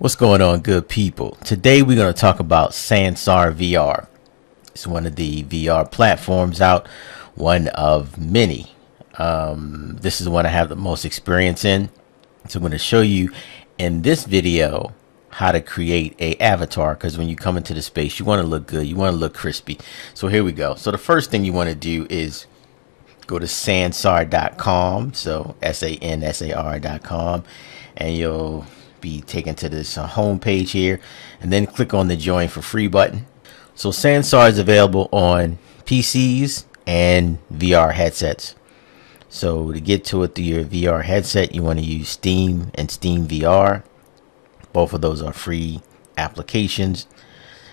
What's going on, good people? Today we're going to talk about Sansar VR. It's one of the VR platforms out, one of many. This is the one I have the most experience in. So I'm going to show you in this video how to create a avatar, because when you come into the space you want to look good, you want to look crispy. So here we go. So the first thing you want to do is go to sansar.com, so sansar.com, and you'll be taken to this home page here, and then click on the join for free button. So Sansar is available on PCs and VR headsets. So to get to it through your VR headset, you want to use Steam and Steam VR. Both of those are free applications,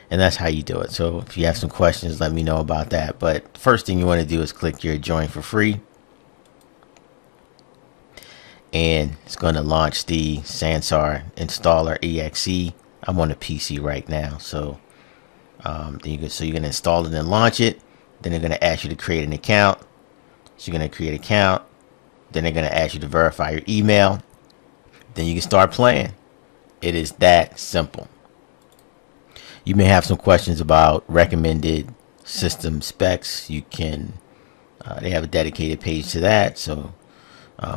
and that's how you do it. So if you have some questions, let me know about that. But first thing you want to do is click your join for free, and it's going to launch the Sansar Installer exe. I'm on a PC right now, so you're going to install it and launch it. Then they're going to ask you to create an account. So you're going to create an account. Then they're going to ask you to verify your email. Then you can start playing. It is that simple. You may have some questions about recommended system specs. You can, they have a dedicated page to that, so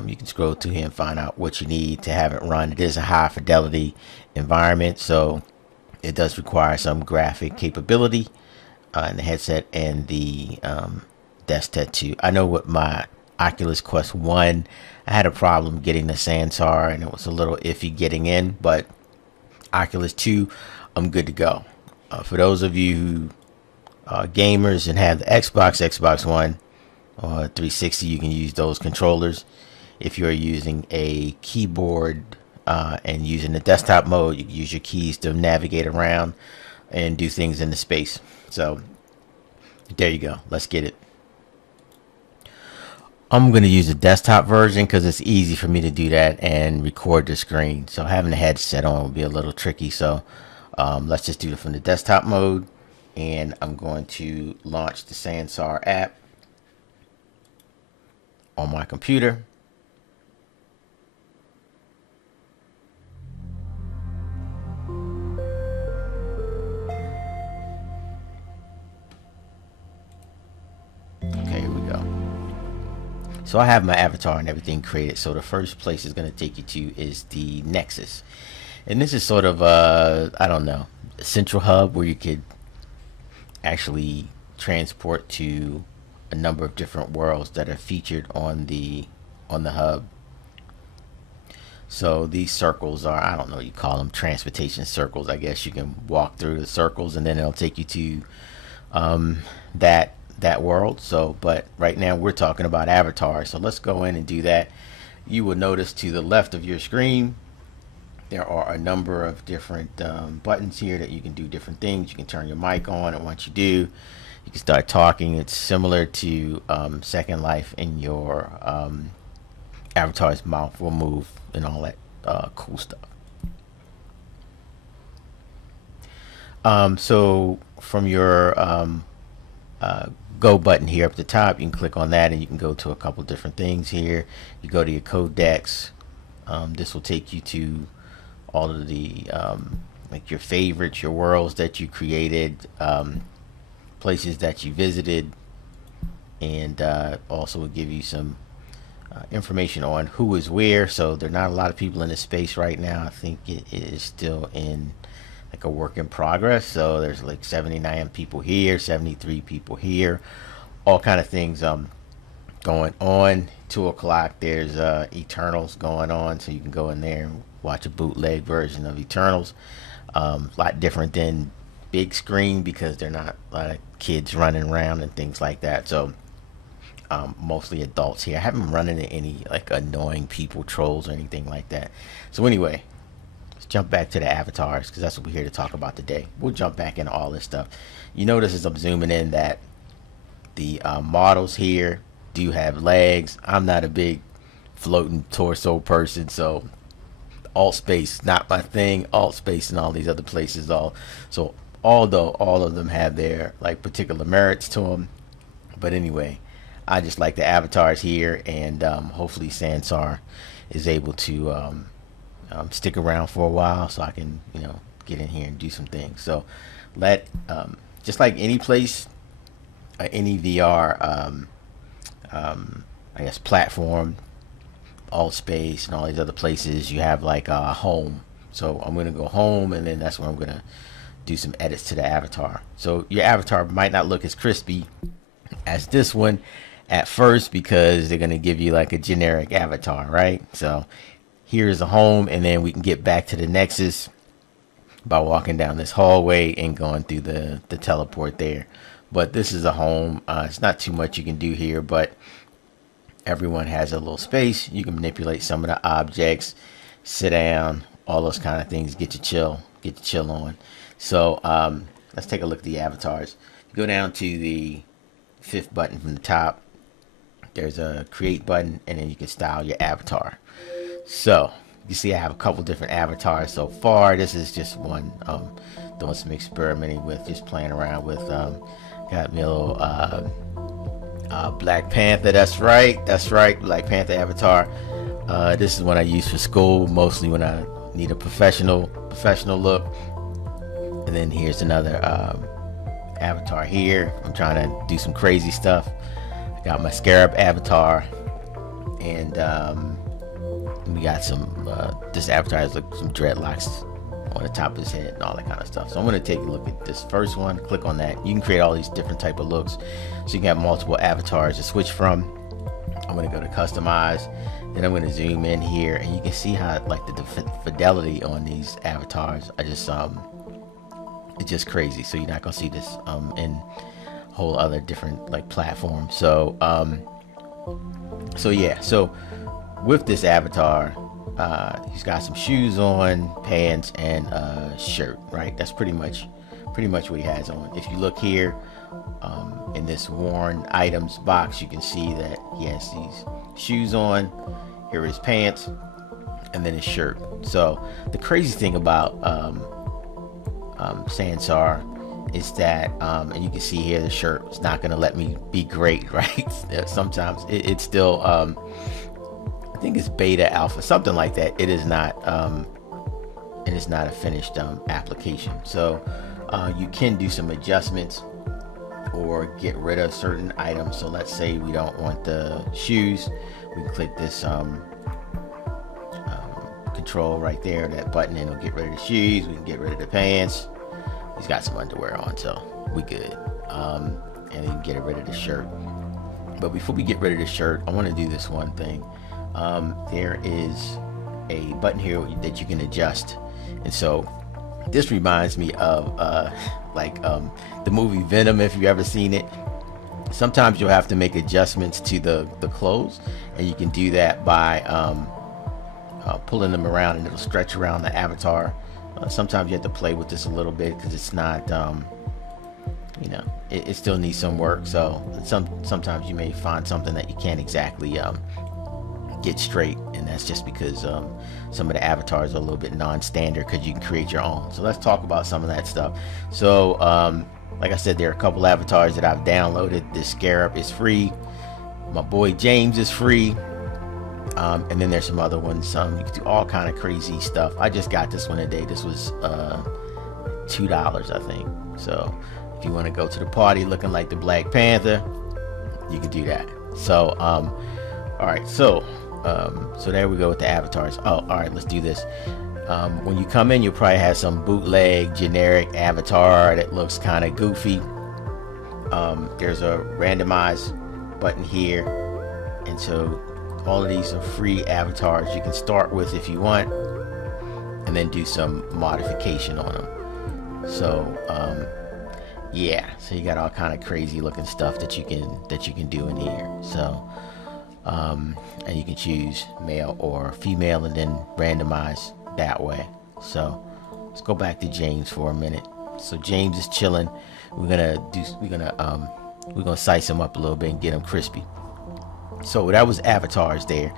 you can scroll to here and find out what you need to have it run. It is a high fidelity environment, so it does require some graphic capability in the headset and the desktop too. I know with my Oculus Quest 1, I had a problem getting the Sansar, and it was a little iffy getting in, but Oculus 2, I'm good to go. For those of you who are gamers and have the Xbox One, or 360, you can use those controllers. If you're using a keyboard and using the desktop mode, you can use your keys to navigate around and do things in the space. So there you go. Let's get it. I'm going to use the desktop version because it's easy for me to do that and record the screen. So having the headset on will be a little tricky. So let's just do it from the desktop mode. And I'm going to launch the Sansar app on my computer. Okay, here we go. So I have my avatar and everything created. So the first place it's going to take you to is the Nexus. And this is sort of I don't know, a central hub where you could actually transport to a number of different worlds that are featured on the hub. So these circles are, I don't know, you call them transportation circles. I guess you can walk through the circles and then it'll take you to that world. So but right now we're talking about avatars, so let's go in and do that. You will notice to the left of your screen there are a number of different buttons here that you can do different things. You can turn your mic on, and once you do, you can start talking. It's similar to Second Life, in your avatar's mouth will move and all that cool stuff. So from your go button here up at the top, you can click on that and you can go to a couple different things here. You go to your codex. This will take you to all of the like your favorites, your worlds that you created, places that you visited, and also will give you some information on who is where. So there are not a lot of people in this space right now. I think it is still in like a work in progress. So there's like 79 people here, 73 people here, all kind of things going on. 2 o'clock there's Eternals going on, so you can go in there and watch a bootleg version of Eternals. A lot different than big screen because they're not a lot of kids running around and things like that. So mostly adults here. I haven't run into any like annoying people, trolls, or anything like that. So anyway, let's jump back to the avatars because that's what we're here to talk about today. We'll jump back into all this stuff. You notice as I'm zooming in that the models here do have legs. I'm not a big floating torso person, so alt space not my thing. Alt space and all these other places so although all of them have their like particular merits to them, but anyway, I just like the avatars here, and hopefully Sansar is able to stick around for a while so I can, you know, get in here and do some things. So just like any place, any VR, I guess platform, All Space and all these other places, you have like a home. So I'm gonna go home, and then that's where I'm gonna do some edits to the avatar. So your avatar might not look as crispy as this one at first, because they're gonna give you like a generic avatar, right? So here's a home, and then we can get back to the Nexus by walking down this hallway and going through the teleport there. But this is a home. It's not too much you can do here, but everyone has a little space. You can manipulate some of the objects, sit down, all those kind of things, get your chill on. So let's take a look at the avatars. Go down to the 5th button from the top. There's a create button, and then you can style your avatar. So you see I have a couple different avatars so far. This is just one doing some experimenting with, just playing around with. Got me a little Black Panther. That's right, Black Panther avatar. This is one I use for school, mostly when I need a professional look. And then here's another avatar here. I'm trying to do some crazy stuff. I got my Scarab avatar, and we got some this avatar has like some dreadlocks on the top of his head and all that kind of stuff. So I'm going to take a look at this first one. Click on that. You can create all these different type of looks, so you can have multiple avatars to switch from. I'm going to go to customize, then I'm going to zoom in here, and you can see how like the fidelity on these avatars are just it's just crazy. So you're not going to see this in whole other different like platforms. So yeah, so with this avatar, he's got some shoes on, pants, and a shirt, right? That's pretty much what he has on. If you look here in this worn items box, you can see that he has these shoes on, here are his pants, and then his shirt. So the crazy thing about Sansar is that, and you can see here the shirt is not going to let me be great, right? Sometimes it's still I think it's beta, alpha, something like that. It is not a finished application. So you can do some adjustments or get rid of certain items. So let's say we don't want the shoes, we can click this control right there, that button, and it'll get rid of the shoes. We can get rid of the pants. He's got some underwear on, so we good. And then get rid of the shirt. But before we get rid of the shirt, I want to do this one thing. There is a button here that you can adjust, and so this reminds me of the movie Venom, if you've ever seen it. Sometimes you'll have to make adjustments to the clothes, and you can do that by pulling them around, and it'll stretch around the avatar. Sometimes you have to play with this a little bit because it's not it still needs some work. So sometimes you may find something that you can't exactly get straight, and that's just because some of the avatars are a little bit non-standard, because you can create your own. So let's talk about some of that stuff. So like I said, there are a couple avatars that I've downloaded. This Scarab is free, my boy James is free, and then there's some other ones. You can do all kind of crazy stuff. I just got this one today. This was $2, I think. So if you want to go to the party looking like the Black Panther, you can do that. So all right, so there we go with the avatars. Oh, all right, let's do this. When you come in, you'll probably have some bootleg generic avatar that looks kind of goofy. There's a randomize button here, and so all of these are free avatars you can start with if you want, and then do some modification on them. So yeah, so you got all kind of crazy looking stuff that you can do in here. So and you can choose male or female, and then randomize that way. So let's go back to James for a minute. So James is chilling. We're gonna size him up a little bit and get him crispy. So that was avatars there.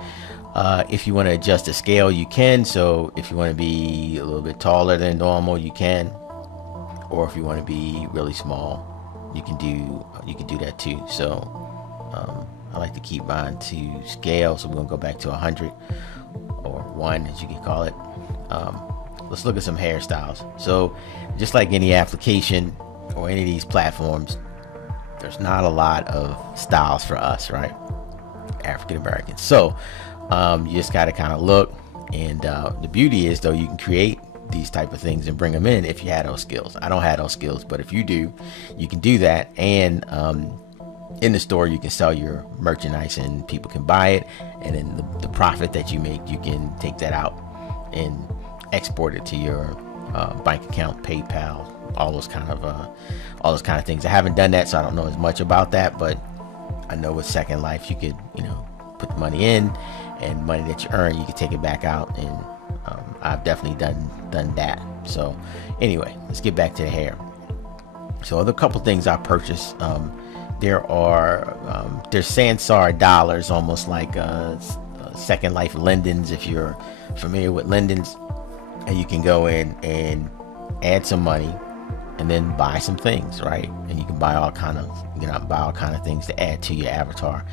If you want to adjust the scale, you can. So if you want to be a little bit taller than normal, you can, or if you want to be really small, you can do that too. So I like to keep mine to scale, so we're gonna go back to 100, or 1 as you can call it. let's look at some hairstyles. So just like any application or any of these platforms, there's not a lot of styles for us, right? African Americans. So you just got to kind of look, and the beauty is though, you can create these type of things and bring them in if you had those skills. I don't have those skills, but if you do, you can do that. And in the store, you can sell your merchandise and people can buy it, and then the profit that you make, you can take that out and export it to your bank account, PayPal, all those kind of things. I haven't done that, so I don't know as much about that, but I know with Second Life, you could, put the money in, and money that you earn, you can take it back out, and I've definitely done that. So anyway, let's get back to the hair. So the couple things I purchased, there's Sansar dollars, almost like Second Life Lindens, if you're familiar with Lindens, and you can go in and add some money and then buy some things, right? And you can buy all kind of things to add to your avatar.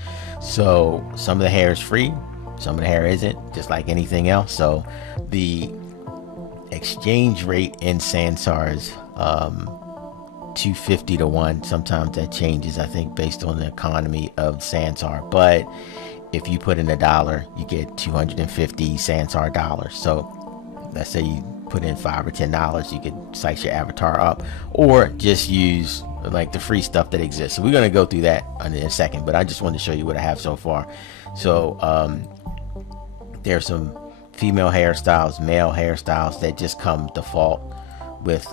So some of the hair is free, some of the hair isn't, just like anything else. So the exchange rate in Sansar is 250 to 1. Sometimes that changes, I think, based on the economy of Sansar. But if you put in $1, you get 250 Sansar dollars. So let's say you put in $5 or $10, you could size your avatar up, or just use like the free stuff that exists. So we're going to go through that in a second, but I just wanted to show you what I have so far. So there's some female hairstyles, male hairstyles that just come default with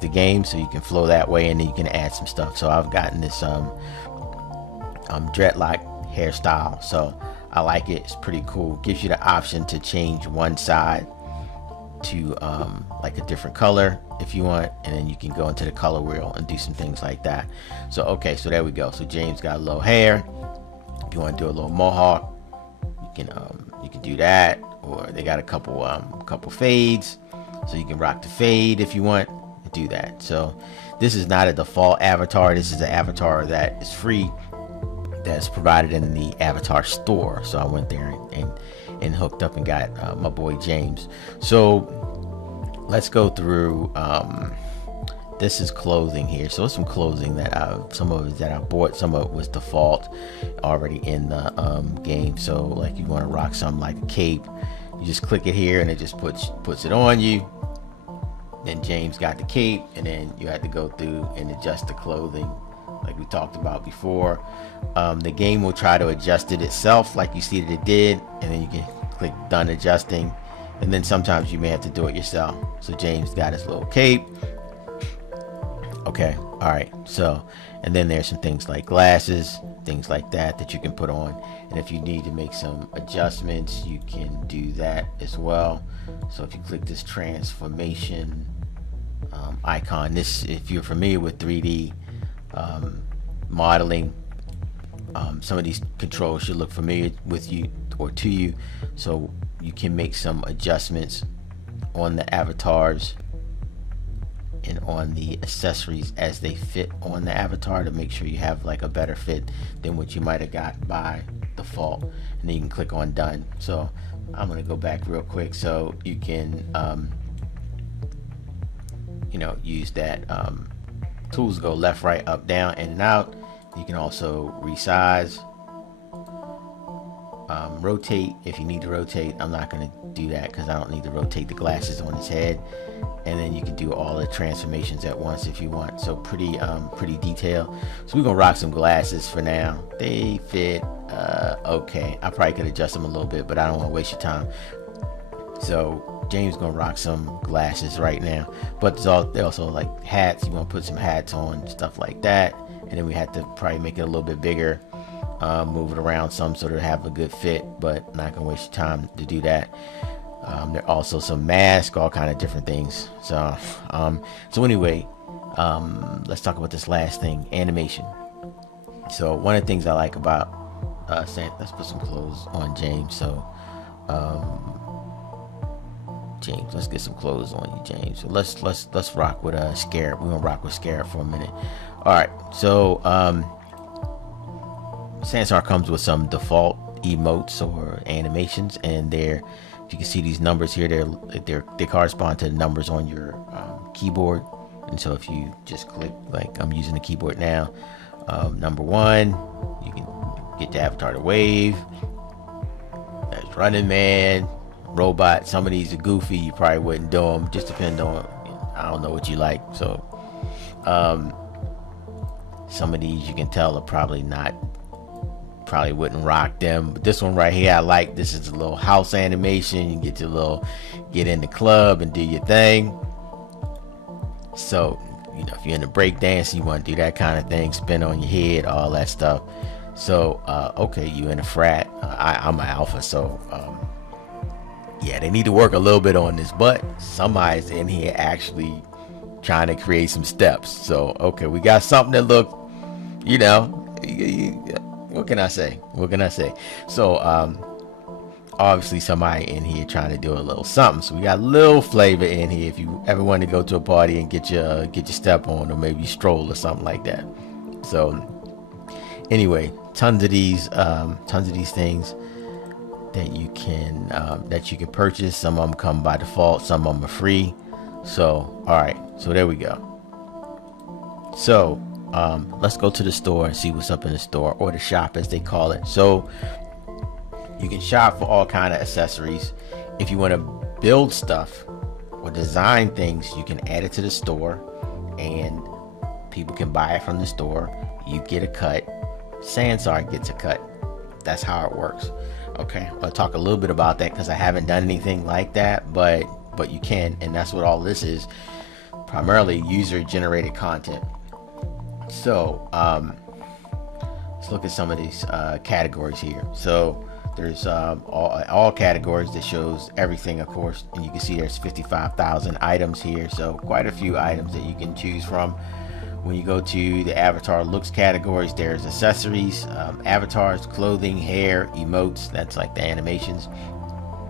the game, so you can flow that way, and then you can add some stuff. So I've gotten this dreadlock hairstyle, so I like it. It's pretty cool. Gives you the option to change one side to like a different color if you want, and then you can go into the color wheel and do some things like that. So okay, so there we go. So James got a little hair. If you want to do a little mohawk, you can do that, or they got a couple fades, so you can rock the fade if you want to do that. So this is not a default avatar. This is an avatar that is free, that's provided in the avatar store. So I went there and hooked up and got my boy James. So let's go through. This is clothing here. So it's some clothing that some of it that I bought, some of it was default already in the game. So like you want to rock something like a cape, you just click it here and it just puts it on you. Then James got the cape, and then you had to go through and adjust the clothing like we talked about before. The game will try to adjust it itself like you see that it did, and then you can click done adjusting, and then sometimes you may have to do it yourself. So James got his little cape. Okay, all right. So, and then there's some things like glasses, things like that you can put on, and if you need to make some adjustments, you can do that as well. So if you click this transformation icon, this, if you're familiar with 3D modeling, some of these controls should look familiar with you or to you. So you can make some adjustments on the avatars and on the accessories as they fit on the avatar to make sure you have like a better fit than what you might have got by default. And then you can click on done. So I'm going to go back real quick, so you can use that tools, go left, right, up, down, in and out. You can also resize, rotate if you need to rotate. I'm not going to do that because I don't need to rotate the glasses on his head. And then you can do all the transformations at once if you want. So pretty detailed. So we're gonna rock some glasses for now. They fit okay. I probably could adjust them a little bit, but I don't want to waste your time. So James gonna rock some glasses right now. But they also like hats. You want to put some hats on, stuff like that. And then we had to probably make it a little bit bigger, move it around some so to have a good fit. But not gonna waste your time to do that. There are also some masks, all kind of different things. So anyway, let's talk about this last thing, animation. So one of the things I like about let's put some clothes on James. So James, let's get some clothes on you, James. So let's rock with Scarab. We're gonna rock with Scarab for a minute. All right. So Sansar comes with some default emotes or animations, and they're You can see these numbers here. They correspond to the numbers on your keyboard. And so if you just click, like I'm using the keyboard now, number 1, you can get the avatar to wave. There's Running Man, Robot. Some of these are goofy. You probably wouldn't do them. Just depend on, I don't know what you like. So some of these you can tell are probably wouldn't rock them. But this one right here, I like. This is a little house animation. You get in the club and do your thing. So, if you're in the break dance, you want to do that kind of thing, spin on your head, all that stuff. So, okay, you in a frat. I'm an alpha, so yeah, they need to work a little bit on this, but somebody's in here actually trying to create some steps. So, okay, we got something that look, what can I say? So, obviously somebody in here trying to do a little something. So we got a little flavor in here if you ever want to go to a party and get your step on, or maybe stroll or something like that. So anyway, tons of these things that you can purchase. Some of them come by default, some of them are free. So all right, so there we go. So let's go to the store and see what's up in the store, or the shop as they call it. So you can shop for all kind of accessories. If you want to build stuff or design things, you can add it to the store and people can buy it from the store. You get a cut. Sansar gets a cut. That's how it works. Okay, I'll talk a little bit about that because I haven't done anything like that, but you can, and that's what all this is. Primarily user generated content. So let's look at some of these categories here. So there's all categories that shows everything, of course, and you can see there's 55,000 items here, so quite a few items that you can choose from. When you go to the avatar looks categories, there's accessories, avatars, clothing, hair, emotes, that's like the animations,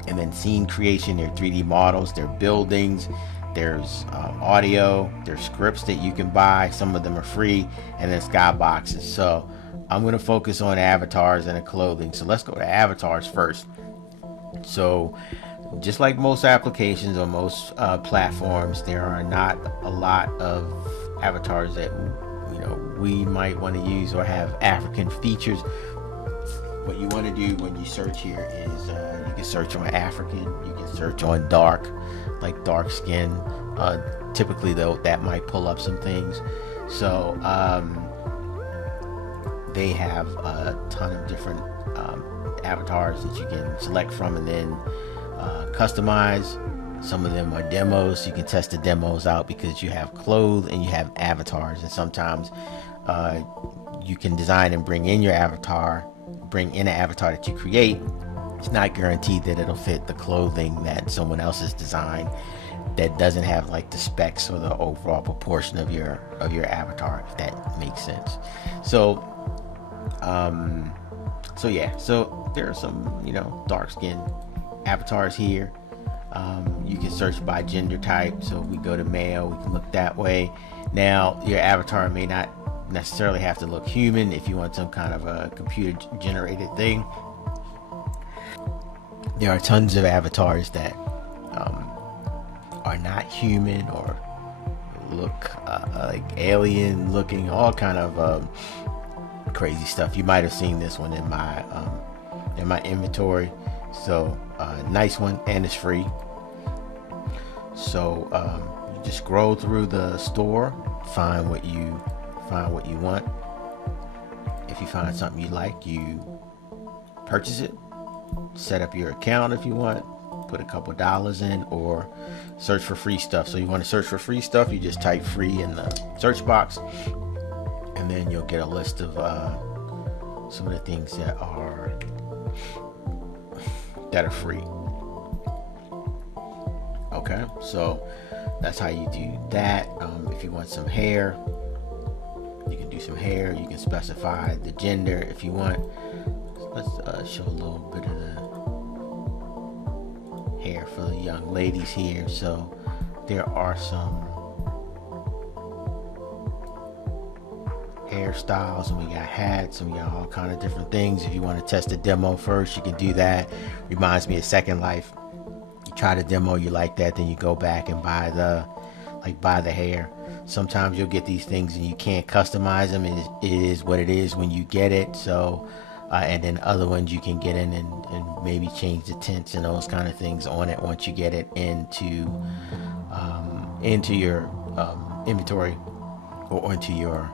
and then scene creation, there are 3D models, there are buildings, there's audio, there's scripts that you can buy, some of them are free, and then skyboxes. So I'm going to focus on avatars and the clothing. So let's go to avatars first. So just like most applications or most platforms, there are not a lot of avatars that we might want to use or have African features. What you want to do when you search here is you can search on African, you can search on dark, like dark skin. Typically though, that might pull up some things. So they have a ton of different avatars that you can select from and then customize. Some of them are demos, so you can test the demos out because you have clothes and you have avatars, and sometimes you can design and bring in an avatar that you create. It's not guaranteed that it'll fit the clothing that someone else has designed that doesn't have like the specs or the overall proportion of your avatar, if that makes sense. So yeah, so there are some dark skin avatars here. You can search by gender type, so if we go to male, we can look that way. Now your avatar may not necessarily have to look human if you want some kind of a computer generated thing. There are tons of avatars that are not human or look like alien looking, all kind of crazy stuff. You might have seen this one in my inventory. So nice one, and it's free. So you just scroll through the store, find what you want. If you find something you like, you purchase it. Set up your account if you want, put a couple dollars in, or search for free stuff. So you want to search for free stuff, you just type free in the search box, and then you'll get a list of some of the things that are free. Okay, so that's how you do that. If you want some hair, you can do some hair. You can specify the gender if you want. Let's show a little bit of the hair for the young ladies here. So there are some hairstyles, and we got hats, and we got all kind of different things. If you want to test the demo first, you can do that. Reminds me of Second Life. try the demo, you like that, then you go back and buy the hair. Sometimes you'll get these things and you can't customize them. It is what it is when you get it. So and then other ones you can get in and maybe change the tints and those kind of things on it once you get it into your inventory or into your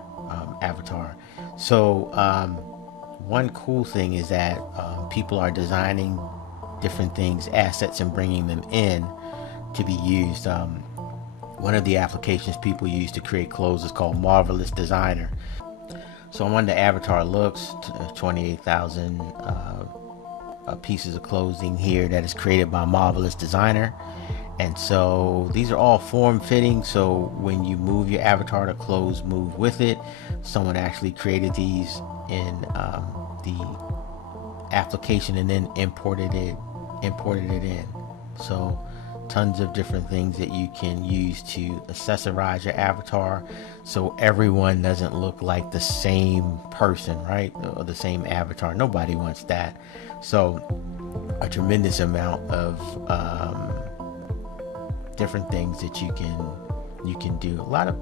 avatar. So one cool thing is that people are designing different things, assets, and bringing them in to be used. One of the applications people use to create clothes is called Marvelous Designer. So I'm on the avatar looks, 28,000 pieces of clothing here that is created by Marvelous Designer. And so these are all form fitting, so when you move your avatar, the clothes move with it. Someone actually created these in the application and then imported it in. So tons of different things that you can use to accessorize your avatar so everyone doesn't look like the same person, right? Or the same avatar. Nobody wants that. So a tremendous amount of different things that you can do. A lot of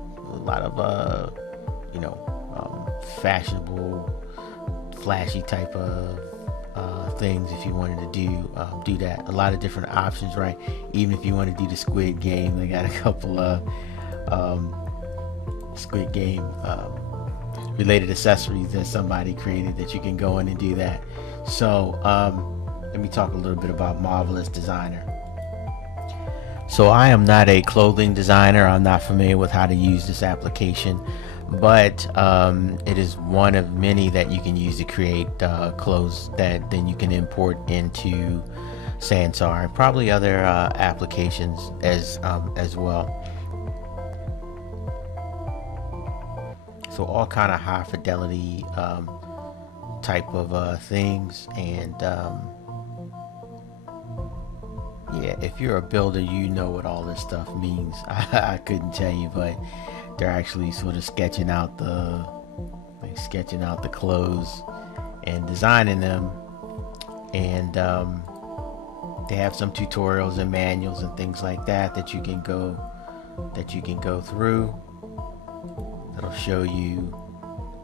fashionable, flashy type of things if you wanted to do that. A lot of different options, right? Even if you want to do the Squid Game, they got a couple of Squid Game related accessories that somebody created that you can go in and do that. So let me talk a little bit about Marvelous Designer. So I am not a clothing designer. I'm not familiar with how to use this application, but it is one of many that you can use to create clothes that then you can import into Sansar and probably other applications as well. So all kind of high fidelity type of things, and yeah, if you're a builder, you know what all this stuff means. I couldn't tell you, but they're actually sort of sketching out the clothes and designing them, and they have some tutorials and manuals and things like that you can go through. That'll show you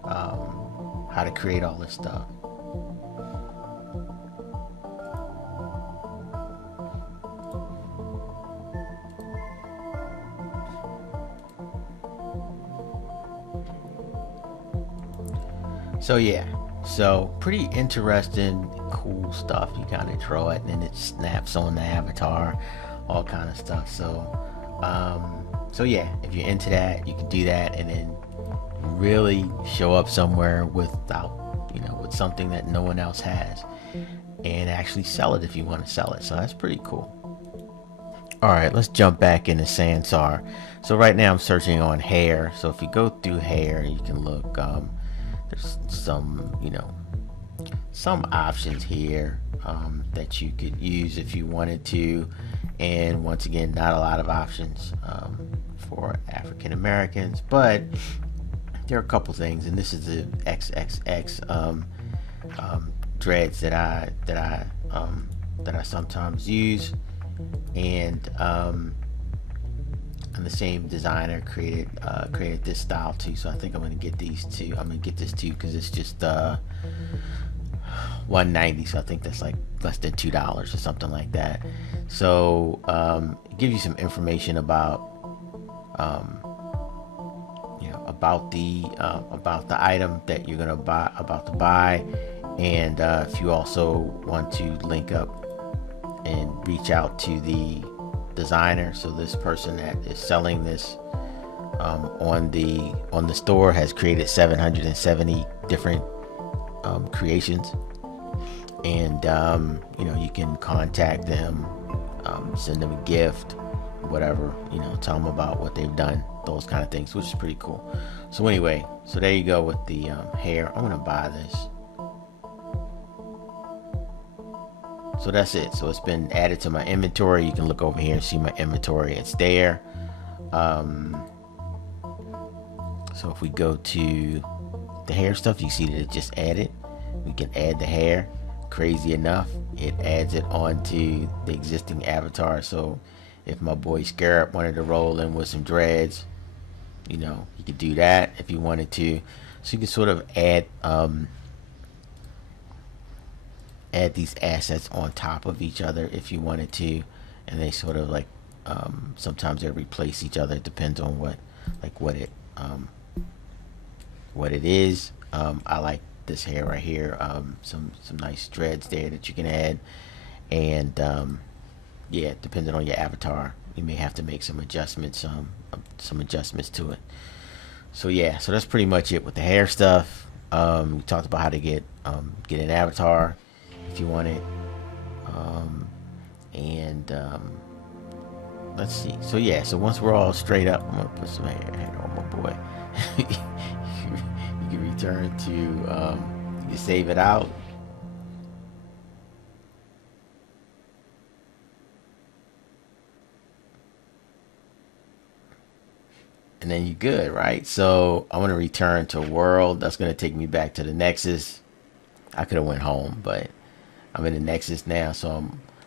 how to create all this stuff. So yeah, so pretty interesting, cool stuff. You kind of draw it and then it snaps on the avatar, all kind of stuff. So so yeah, if you're into that, you can do that and then really show up somewhere with something that no one else has, and actually sell it if you want to sell it. So that's pretty cool. All right, let's jump back into Sansar. So right now I'm searching on hair. So if you go through hair, you can look. There's some options here that you could use if you wanted to, and once again, not a lot of options for African Americans, but there are a couple things, and this is the XXX dreads that I sometimes use, and the same designer created this style too. So I think I'm gonna get these two. I'm gonna get this too because it's just $190. So I think that's like less than $2 or something like that. So it gives you some information about about the item that you're about to buy, and if you also want to link up and reach out to the designer. So this person that is selling this on the store has created 770 different creations, and you can contact them, send them a gift, whatever, tell them about what they've done, those kind of things, which is pretty cool. So anyway, so there you go with the hair. I'm gonna buy this. So that's it. So it's been added to my inventory. You can look over here and see my inventory. It's there. So if we go to the hair stuff, you see that it just added. We can add the hair. crazy enough, it adds it onto the existing avatar. So if my boy Scarab wanted to roll in with some dreads, you know, you could do that if you wanted to. So you can sort of add these assets on top of each other if you wanted to, and they sort of like sometimes they replace each other. It depends on what it is. I like this hair right here. Some nice dreads there that you can add, and yeah, depending on your avatar, you may have to make some adjustments to it. So yeah, so that's pretty much it with the hair stuff. We talked about how to get an avatar if you want it, and let's see. So yeah, so once we're all straight up, I'm gonna put some hair on my boy. You can return to you can save it out. And then you're good, right? So I'm gonna return to world. That's gonna take me back to the Nexus. I could have went home, but I'm in the Nexus now, so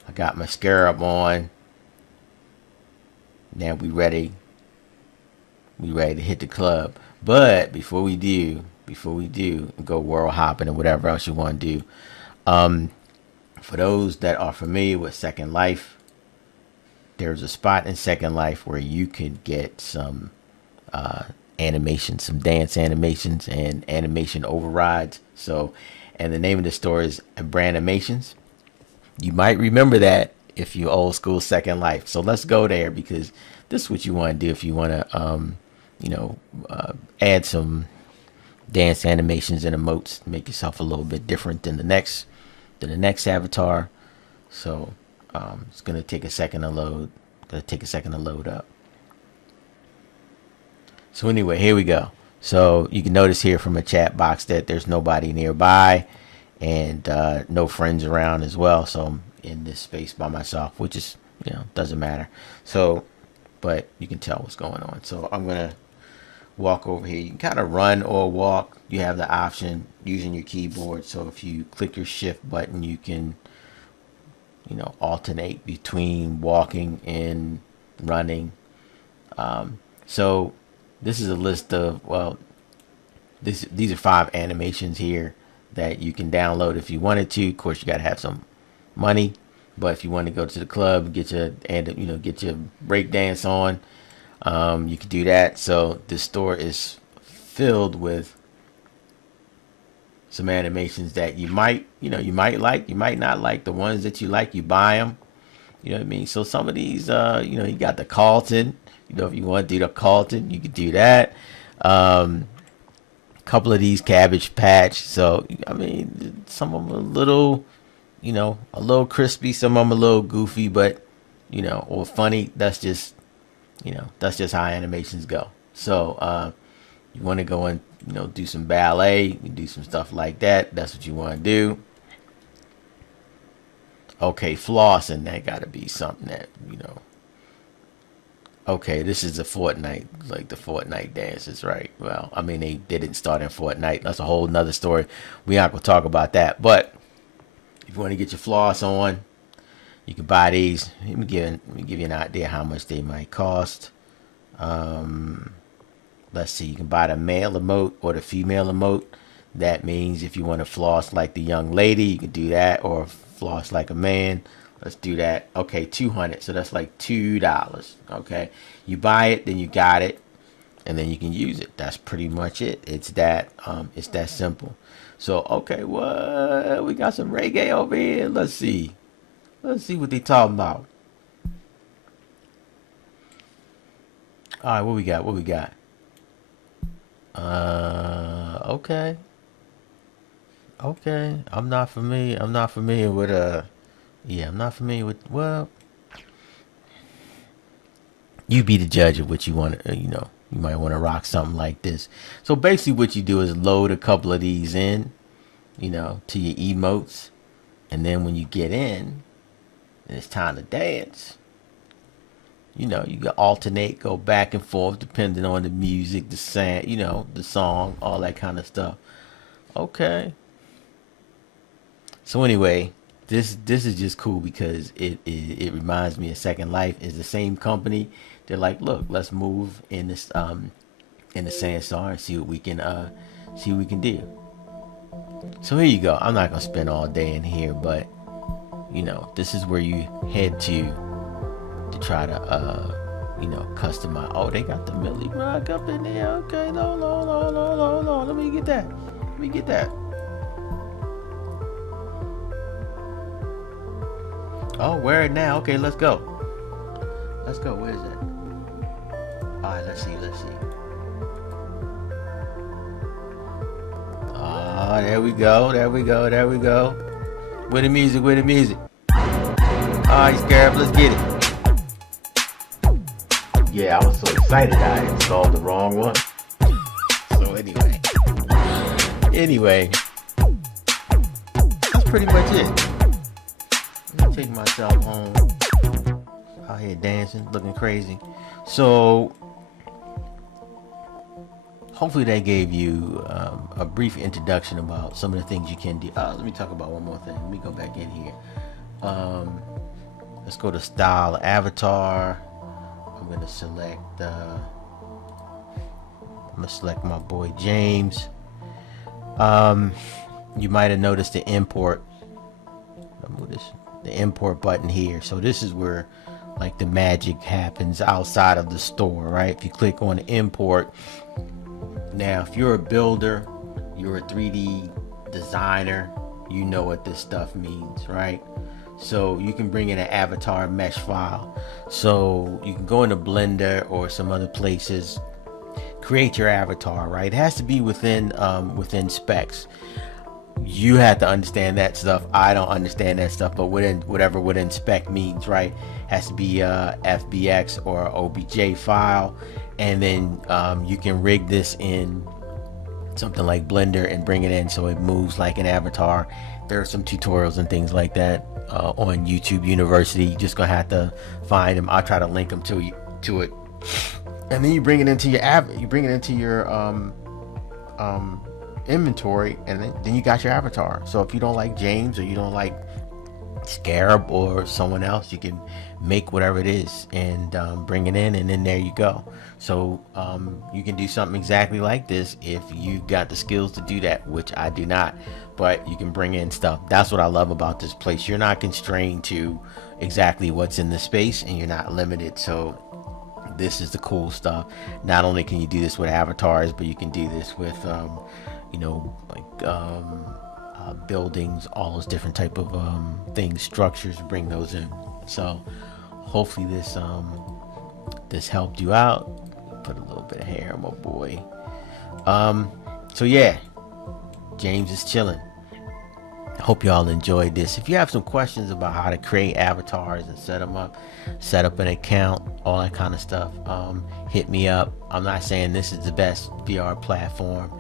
I got my Scarab on. Now we ready. We ready to hit the club. But before we do, go world hopping or whatever else you want to do. For those that are familiar with Second Life, there's a spot in Second Life where you can get some animations, some dance animations and animation overrides. So, and the name of the store is Brandimations. You might remember that if you old school Second Life. So let's go there, because this is what you want to do if you want to, add some dance animations and emotes, make yourself a little bit different than the next avatar. So it's gonna take a second to load. Up. So anyway, here we go. So you can notice here from a chat box that there's nobody nearby, and no friends around as well. So I'm in this space by myself, which is, doesn't matter. So, but you can tell what's going on. So I'm gonna walk over here. You can kind of run or walk. You have the option using your keyboard. So if you click your shift button, you can, alternate between walking and running. So this is a list of, these are 5 animations here that you can download if you wanted to. Of course, you got to have some money, but if you want to go to the club, get your break dance on, you can do that. So this store is filled with some animations that you might like, you might not like. The ones that you like, you buy them. You know what I mean? So some of these, you got the Carlton. If you want to do the Carlton, you can do that. Couple of these Cabbage Patch. So I mean, some of them a little, a little crispy. Some of them a little goofy, but or funny. That's just how animations go. So you want to go and do some ballet, you do some stuff like that. That's what you want to do. Okay, Floss, and that got to be something that Okay, this is the Fortnite, like the Fortnite dances, right? Well, I mean, they didn't start in Fortnite. That's a whole nother story. We aren't gonna talk about that. But if you want to get your Floss on, you can buy these. Let me give you an idea how much they might cost. Let's see. You can buy the male emote or the female emote. That means if you want to floss like the young lady, you can do that, or floss like a man. Let's do that. Okay, 200. So that's like $2. Okay, you buy it, then you got it, and then you can use it. That's pretty much it. It's that simple. So okay, what we got some reggae over here. Let's see what they talking about. All right, what we got? Okay. I'm not familiar with I'm not familiar with, well, you be the judge of what you want to, you might want to rock something like this. So basically what you do is load a couple of these in, to your emotes. And then when you get in, and it's time to dance, you can alternate, go back and forth, depending on the music, the sound, the song, all that kind of stuff. Okay. So anyway, this is just cool because it reminds me of Second Life. Is the same company. They're like, look, let's move in this in the Sansar and see what we can do. So here you go. I'm not gonna spend all day in here, but you know, this is where you head to try to you know, customize. Oh, they got the Millie Rock up in there. Okay, no, let me get that. Oh, wear it now. Okay, let's go. Where is it? All right, let's see. Oh, there we go. With the music. Alright, Scarab, let's get it. Yeah, I was so excited I installed the wrong one. So anyway, that's pretty much it. I'm gonna take myself home. Out here dancing, looking crazy. So hopefully that gave you a brief introduction about some of the things you can do. Let me talk about one more thing. Let me go back in here. Let's go to style avatar. I'm gonna select my boy James. You might have noticed the import. The import button here. So this is where like the magic happens outside of the store, right? If you click on import. Now, if you're a builder, you're a 3D designer, you know what this stuff means, right? So you can bring in an avatar mesh file. So you can go into Blender or some other places, create your avatar, right? It has to be within specs. You have to understand that stuff. I don't understand that stuff, but within spec means, right? Has to be a FBX or OBJ file. And then you can rig this in something like Blender and bring it in so it moves like an avatar. There are some tutorials and things like that on YouTube University. You're just gonna have to find them. I'll try to link them to it. And then you bring it into your inventory, and then you got your avatar. So if you don't like James or you don't like Scarab or someone else, you can make whatever it is and bring it in, and then there you go. So you can do something exactly like this if you got the skills to do that, which I do not, but you can bring in stuff. That's what I love about this place. You're not constrained to exactly what's in the space, and you're not limited. So this is the cool stuff. Not only can you do this with avatars, but you can do this with you know, like buildings, all those different type of things, structures, bring those in. So hopefully this helped you out. Put a little bit of hair on my boy. So yeah, James is chilling. Hope y'all enjoyed this. If you have some questions about how to create avatars and set them up, set up an account, all that kind of stuff, hit me up. I'm not saying this is the best VR platform.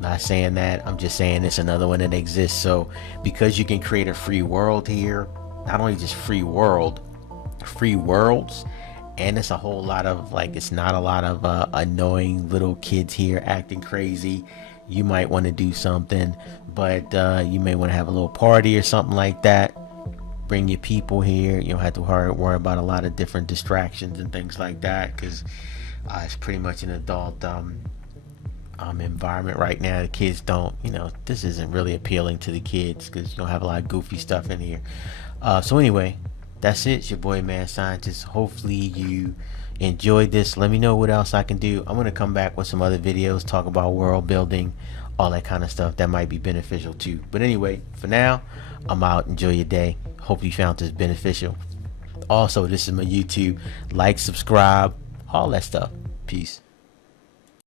Not saying that. I'm just saying it's another one that exists. So because you can create a free world here, not only just free worlds, and it's a whole lot of like, it's not a lot of annoying little kids here acting crazy. You might want to do something, but you may want to have a little party or something like that. Bring your people here. You don't have to worry about a lot of different distractions and things like that, because it's pretty much an adult environment right now. The kids don't, you know, this isn't really appealing to the kids because you don't have a lot of goofy stuff in here. So anyway, that's it. It's your boy Mad Scientist. Hopefully you enjoyed this. Let me know what else I can do. I'm going to come back with some other videos, talk about world building, all that kind of stuff that might be beneficial too. But anyway, for now, I'm out. Enjoy your day. Hope you found this beneficial. Also, this is my YouTube. Like, subscribe, all that stuff. Peace.